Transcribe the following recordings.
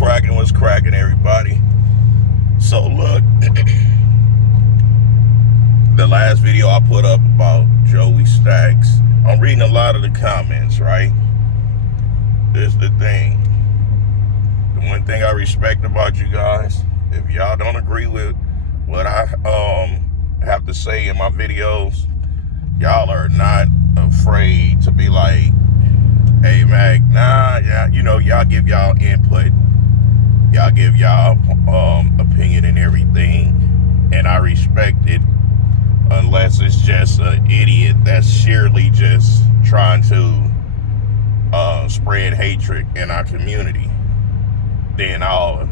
What's cracking, everybody? So look, the last video I put up about Joey Staxx, I'm reading a lot of the comments, right? This is the thing. The one thing I respect about you guys, if y'all don't agree with what I have to say in my videos, y'all are not afraid to be like, hey Mac, nah, yeah, you know, y'all give y'all input, y'all give y'all opinion and everything, and I respect it, unless it's just an idiot that's sheerly just trying to spread hatred in our community. Then I'll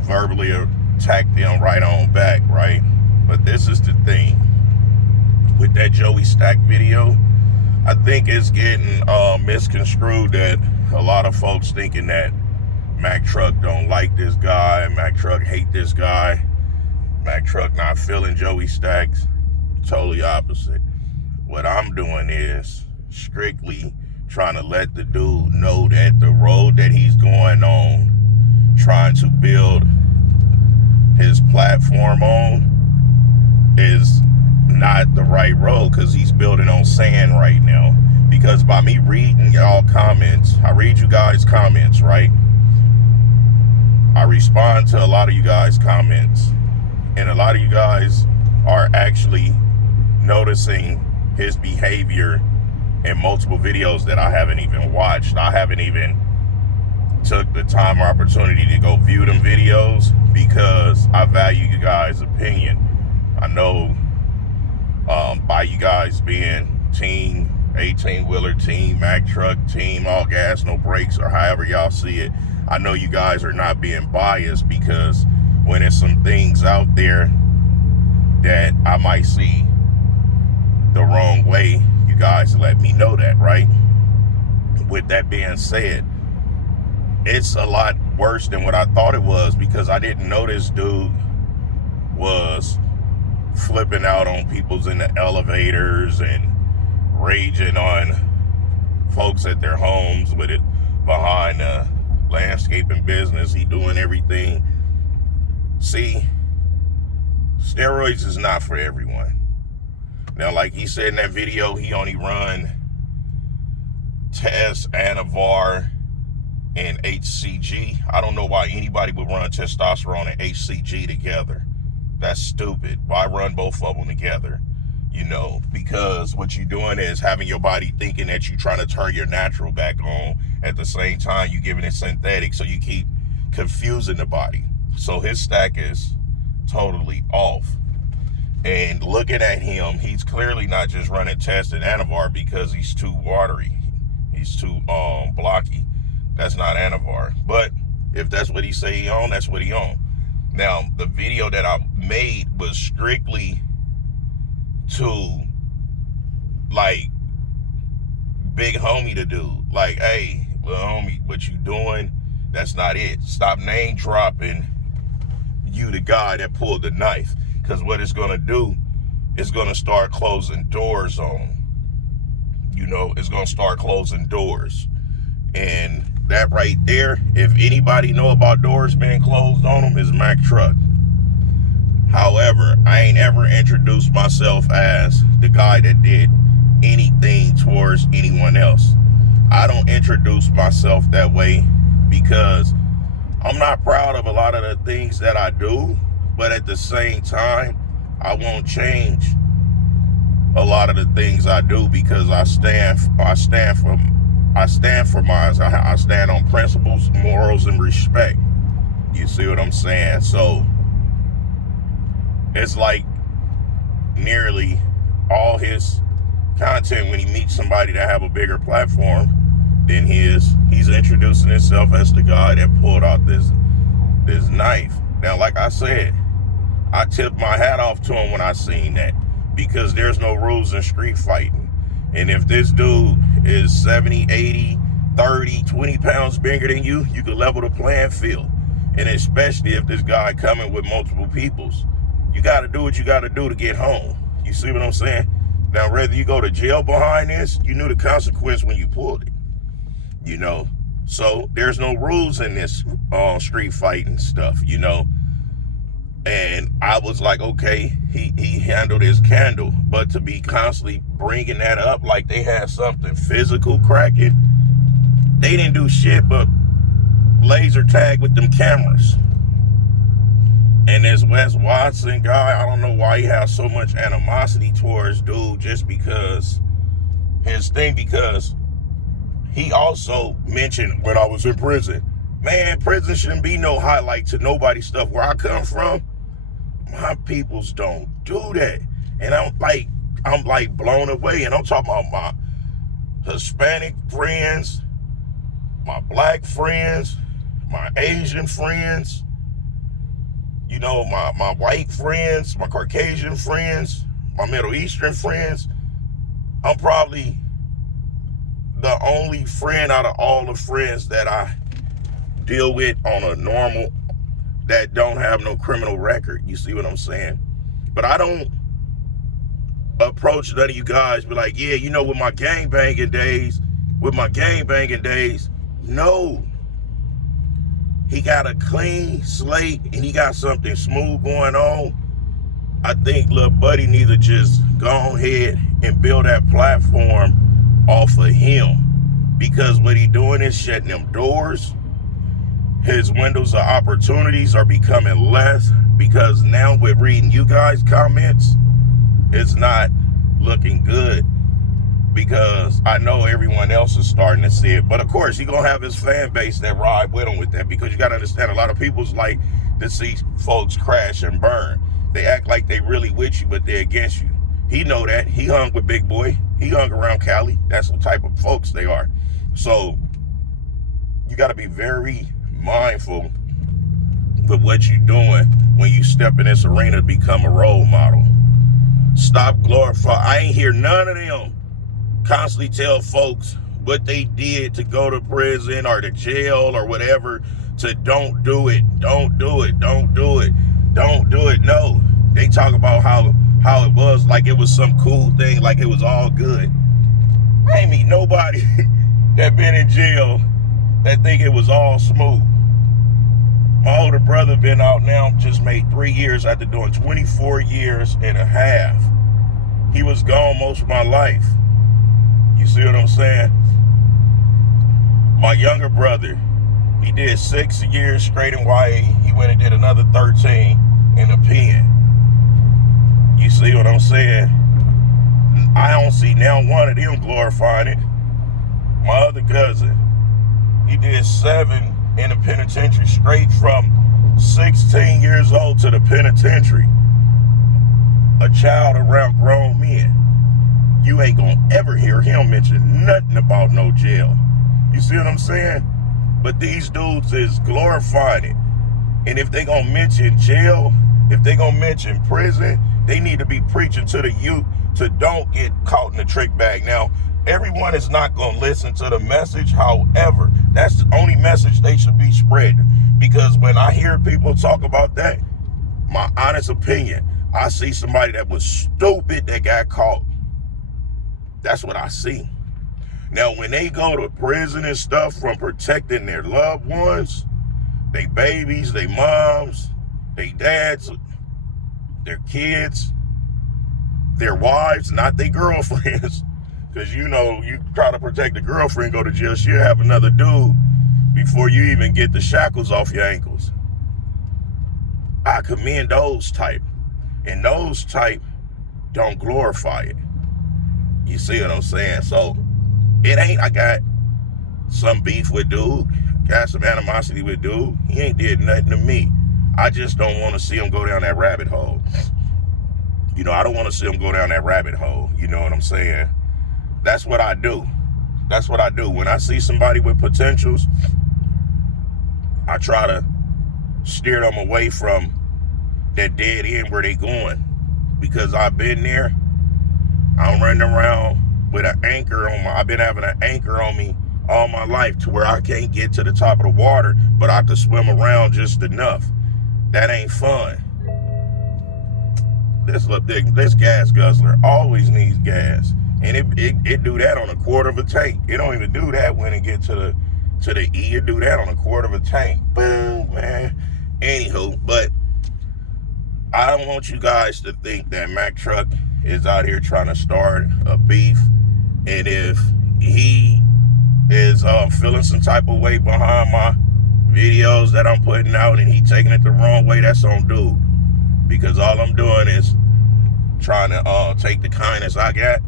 verbally attack them right on back, right? But this is the thing with that Joey Staxx video. I think it's getting misconstrued that a lot of folks thinking that Mac Truck don't like this guy, Mac Truck hate this guy, Mac Truck not feeling Joey Staxx. Totally opposite. What I'm doing is strictly trying to let the dude know that the road that he's going on, trying to build his platform on, is not the right road, because he's building on sand right now. Because by me reading y'all comments, I read you guys' comments, right? I respond to a lot of you guys' comments, and a lot of you guys are actually noticing his behavior in multiple videos that I haven't even watched. I haven't even took the time or opportunity to go view them videos, because I value you guys' opinion. I know by you guys being team 18-wheeler, team Mac Truck, team all gas no brakes, or however y'all see it, I know you guys are not being biased, because when there's some things out there that I might see the wrong way, you guys let me know that, right? With that being said, it's a lot worse than what I thought it was, because I didn't know this dude was flipping out on people's in the elevators and raging on folks at their homes with it behind the landscaping business. He doing everything. See, steroids is not for everyone. Now, like he said in that video, he only run Test, Anavar, and HCG. I don't know why anybody would run testosterone and HCG together. That's stupid. Why run both of them together? You know, because what you're doing is having your body thinking that you're trying to turn your natural back on. At the same time, you're giving it synthetic, so you keep confusing the body. So his stack is totally off. And looking at him, he's clearly not just running Test and Anavar because he's too watery. He's too blocky. That's not Anavar. But if that's what he say he on, that's what he on. Now, the video that I made was strictly to, like, big homie to do. Like, hey, little homie, what you doing? That's not it. Stop name dropping you the guy that pulled the knife. Because what it's going to do, it's going to start closing doors on. You know, it's going to start closing doors. And that right there, if anybody know about doors being closed on them, is Mac Truck. However, I ain't ever introduced myself as the guy that did anything towards anyone else. I don't introduce myself that way because I'm not proud of a lot of the things that I do, but at the same time, I won't change a lot of the things I do, because I stand for mine. I stand on principles, morals, and respect. You see what I'm saying? So it's like nearly all his content, when he meets somebody that have a bigger platform than his, he's introducing himself as the guy that pulled out this knife. Now, like I said, I tipped my hat off to him when I seen that, because there's no rules in street fighting. And if this dude is 70, 80, 30, 20 pounds bigger than you, you can level the playing field. And especially if this guy coming with multiple peoples, you got to do what you got to do to get home. You see what I'm saying? Now, whether you go to jail behind this, you knew the consequence when you pulled it. You know, So there's no rules in this street fighting stuff, And I was like, okay, he handled his candle. But to be constantly bringing that up like they had something physical cracking, they didn't do shit but laser tag with them cameras. And this Wes Watson guy, I don't know why he has so much animosity towards dude just because because he also mentioned when I was in prison, man, prison shouldn't be no highlight to nobody's stuff. Where I come from, my peoples don't do that. And I'm like blown away. And I'm talking about my Hispanic friends, my black friends, my Asian friends, my white friends, my Caucasian friends, my Middle Eastern friends. I'm probably the only friend out of all the friends that I deal with on a normal that don't have no criminal record. You see what I'm saying? But I don't approach none of you guys be like, yeah, with my gangbanging days, no. He got a clean slate and he got something smooth going on. I think little buddy needs to just go ahead and build that platform off of him, because what he doing is shutting them doors. His windows of opportunities are becoming less, because now with reading you guys' comments, it's not looking good, because I know everyone else is starting to see it. But of course, he gonna have his fan base that ride with him with that, because you gotta understand, a lot of people's like to see folks crash and burn. They act like they really with you, but they're against you. He know that. He hung with Big Boy. He hung around Cali. That's the type of folks they are. So you gotta be very mindful with what you're doing when you step in this arena to become a role model. Stop glorifying. I ain't hear none of them constantly tell folks what they did to go to prison or to jail or whatever, to don't do it, don't do it, don't do it, don't do it. No, they talk about how it was like it was some cool thing, like it was all good. I ain't meet nobody that been in jail that think it was all smooth. My older brother been out now, just made 3 years after doing 24 years and a half. He was gone most of my life. You see what I'm saying? My younger brother, he did 6 years straight in YA. He went and did another 13 in the pen. You see what I'm saying? I don't see now one of them glorifying it. My other cousin, he did 7 in the penitentiary, straight from 16 years old to the penitentiary. A child around grown men. You ain't gonna ever hear him mention nothing about no jail. You see what I'm saying? But these dudes is glorifying it. And if they gonna mention jail, if they gonna mention prison, they need to be preaching to the youth to don't get caught in the trick bag. Now, everyone is not gonna listen to the message. However, that's the only message they should be spreading. Because when I hear people talk about that, my honest opinion, I see somebody that was stupid that got caught. That's what I see. Now, when they go to prison and stuff from protecting their loved ones, their babies, their moms, their dads, their kids, their wives, not their girlfriends, because you try to protect the girlfriend, go to jail, she'll have another dude before you even get the shackles off your ankles. I commend those type, and those type don't glorify it. You see what I'm saying? So it ain't, I got some beef with dude, got some animosity with dude. He ain't did nothing to me. I just don't want to see him go down that rabbit hole. I don't want to see him go down that rabbit hole. You know what I'm saying? That's what I do. That's what I do. When I see somebody with potentials, I try to steer them away from that dead end where they going. Because I've been there. I'm running around with an anchor on I've been having an anchor on me all my life to where I can't get to the top of the water, but I can swim around just enough. That ain't fun. This gas guzzler always needs gas. And it do that on a quarter of a tank. It don't even do that when it get to to the E. You do that on a quarter of a tank. Boom, man. Anywho, but I don't want you guys to think that Mack Truck is out here trying to start a beef. And if he is feeling some type of way behind my videos that I'm putting out and he taking it the wrong way, that's on dude. Because all I'm doing is trying to take the kindness I got,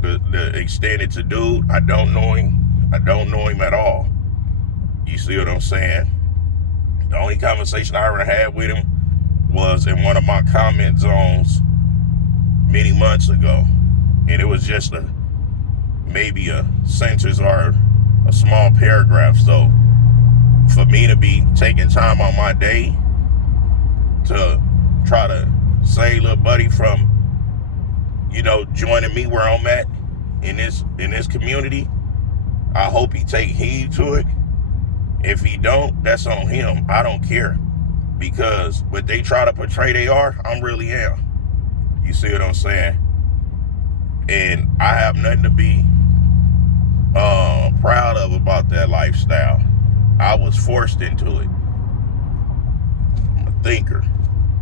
the extend it to dude. I don't know him. I don't know him at all. You see what I'm saying? The only conversation I ever had with him was in one of my comment zones many months ago. And it was just maybe a sentence or a small paragraph. So for me to be taking time on my day to try to save little buddy from, joining me where I'm at in this community, I hope he take heed to it. If he don't, that's on him. I don't care. Because what they try to portray they are, I'm really am. You see what I'm saying? And I have nothing to be proud of about that lifestyle. I was forced into it. I'm a thinker.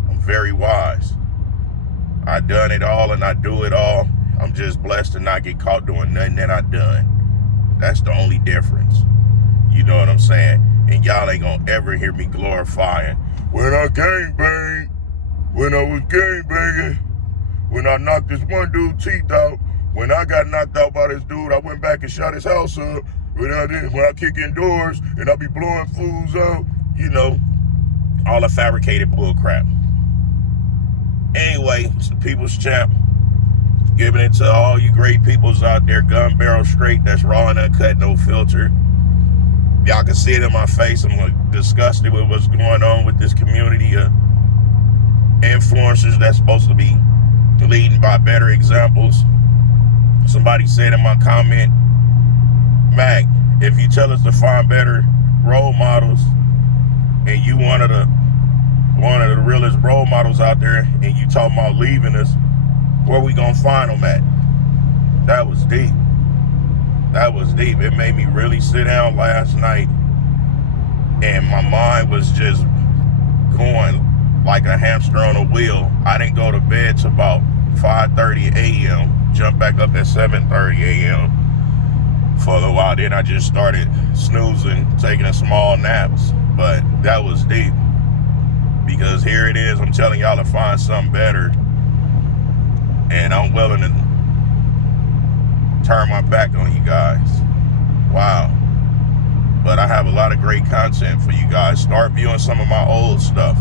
I'm very wise. I done it all and I do it all. I'm just blessed to not get caught doing nothing that I done. That's the only difference. You know what I'm saying? And y'all ain't gonna ever hear me glorifying when I gangbanged, when I was gangbanging, when I knocked this one dude's teeth out, when I got knocked out by this dude, I went back and shot his house up. When I kick in doors and I be blowing fools out, all the fabricated bull crap. Anyway, it's the People's Champ. Giving it to all you great peoples out there, gun barrel straight, that's raw and uncut, no filter. Y'all can see it in my face. I'm disgusted with what's going on with this community of influencers that's supposed to be leading by better examples. Somebody said in my comment, Mac, if you tell us to find better role models and you one of the realest role models out there and you talking about leaving us, where we gonna find them at? That was deep. That was deep. It made me really sit down last night and my mind was just going like a hamster on a wheel. I didn't go to bed till about 5:30 a.m. Jumped back up at 7:30 a.m. for a while. Then I just started snoozing, taking small naps. But that was deep. Because here it is, I'm telling y'all to find something better. And I'm willing to turn my back on you guys. Wow. But I have a lot of great content for you guys. Start viewing some of my old stuff.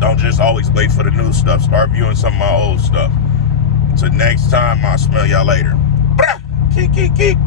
Don't just always wait for the new stuff. Start viewing some of my old stuff. Until next time, I'll smell y'all later. Keek, keek, keek.